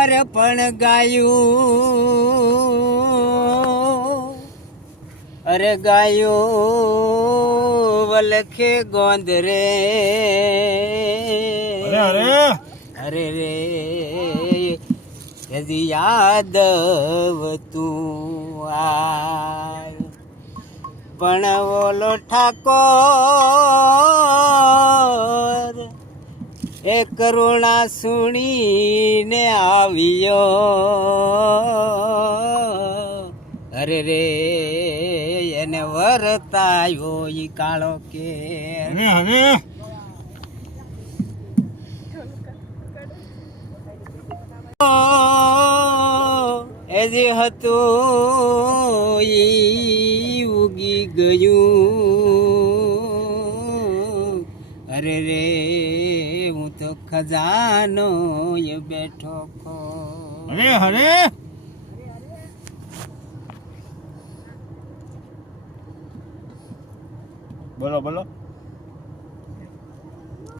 અરે પણ ગાયું, અરે ગાયું વલખે ગોંદરે, અરે રે હજી યાદવ તું આય, પણ ઓલો ઠાકોર એ કરુણા સુણીને આવ્યો, અરે રે એને વરતાયો ઈ કાળો કે એ જે હતું ઈ ઉગી ગયું, અરે રે હું તો ખજાનો એ બેઠો ખો. હરે હરે બોલો બોલો.